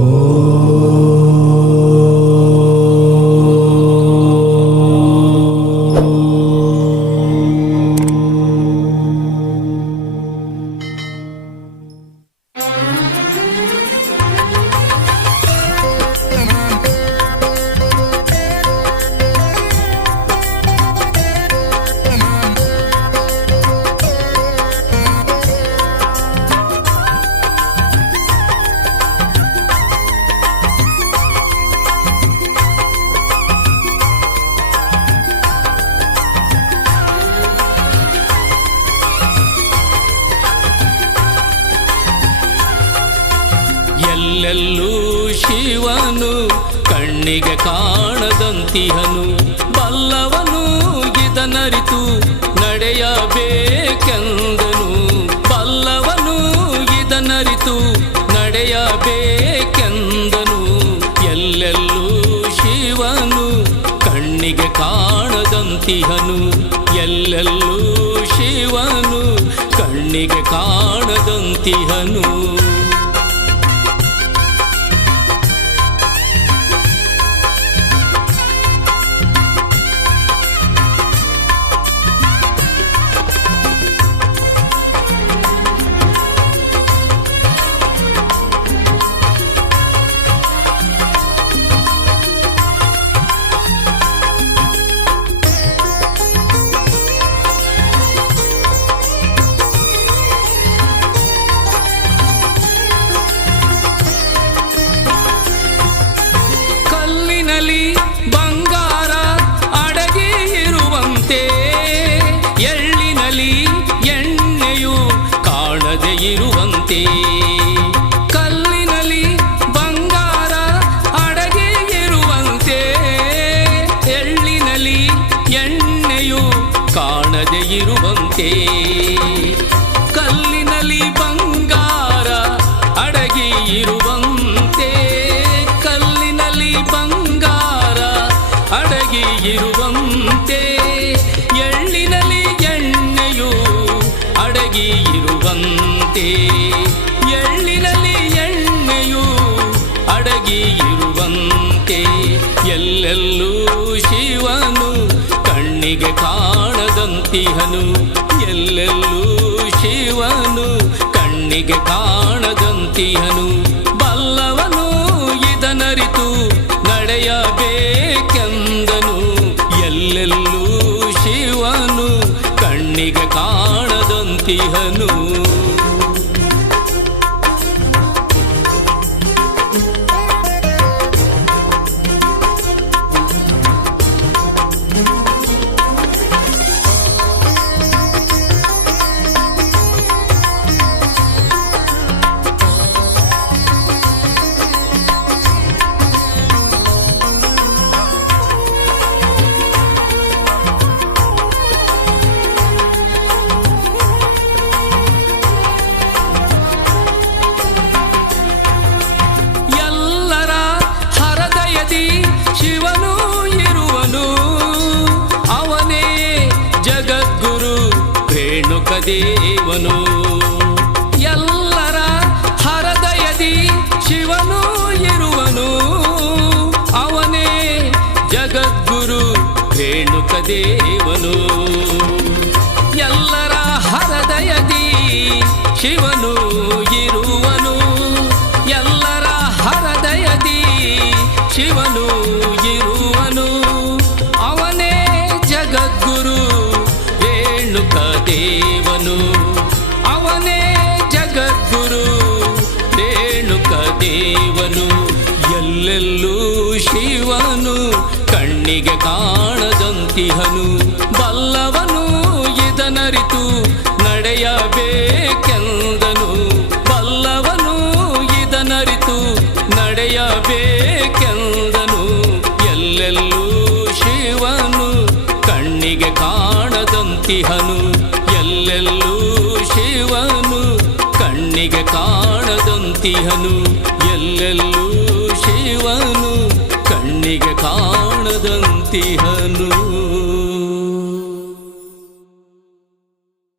Oh. ಎಲ್ಲೆಲ್ಲೂ ಶಿವನು ಕಣ್ಣಿಗೆ ಕಾಣದಂತಿಹನು ಬಲ್ಲವನು ಇದನರಿತು ನಡೆಯಬೇಕೆಂದನು ಬಲ್ಲವನು ಇದನರಿತು ನಡೆಯಬೇಕೆಂದನು ಎಲ್ಲೆಲ್ಲೂ ಶಿವನು ಕಣ್ಣಿಗೆ ಕಾಣದಂತಿಹನು ಎಲ್ಲೆಲ್ಲೂ ಶಿವನು ಕಣ್ಣಿಗೆ ಕಾಣದಂತಿಹನು ಇರುವಂತೆ ಕಲ್ಲಿನಲ್ಲಿ ಬಂಗಾರ ಅಡಗಿ ಇರುವಂತೆ ಕಲ್ಲಿನಲ್ಲಿ ಬಂಗಾರ ಅಡಗಿ ಇರುವಂತೆ ಎಳ್ಳಿನಲ್ಲಿ ಎಣ್ಣೆಯು ಅಡಗಿ ಇರುವಂತೆ ಎಳ್ಳಿನಲ್ಲಿ ಎಣ್ಣೆಯು ಅಡಗಿ ಇರುವಂತೆ ಎಲ್ಲೆಲ್ಲೂ ಶಿವನು ಕಣ್ಣಿಗೆ ಕಾ ಕಾಣದಂತಿಹನು ಎಲ್ಲೆಲ್ಲೂ ಶಿವನು ಕಣ್ಣಿಗೆ ಕಾಣದಂತಿಹನು ಬಲ್ಲವನು ಇದನರಿತು ನಡೆಯಬೇಕೆಂದನು ಎಲ್ಲೆಲ್ಲೂ ಶಿವನು ಕಣ್ಣಿಗೆ ಕಾಣದಂತಿಹನು ದೇವನು ಎಲ್ಲರ ಹರದಯದಿ ಶಿವನು ಇರುವನು ಅವನೇ ಜಗದ್ಗುರು ರೇಣುಕ ದೇವನು ಎಲ್ಲರ ಹರದಯದಿ ಶಿವನು ದೇವನು ಅವನೇ ಜಗದ್ಗುರು ರೇಣುಕ ದೇವನು ಎಲ್ಲೆಲ್ಲೂ ಶಿವನು ಕಣ್ಣಿಗೆ ಕಾಣದಂತಿಹನು ಬಲ್ಲವನು ಇದನರಿತು ನಡೆಯಬೇಕೆಂದನು ಬಲ್ಲವನು ಇದನರಿತು ನಡೆಯಬೇಕೆಂದನು ಎಲ್ಲೆಲ್ಲೂ ಶಿವನು ಕಣ್ಣಿಗೆ ಕಾಣದಂತಿಹನು ಕಾಣುತ್ತಿಹನು ಎಲ್ಲೆಲ್ಲೂ ಶಿವನು ಕಣ್ಣಿಗೆ ಕಾಣದಂತಿಹ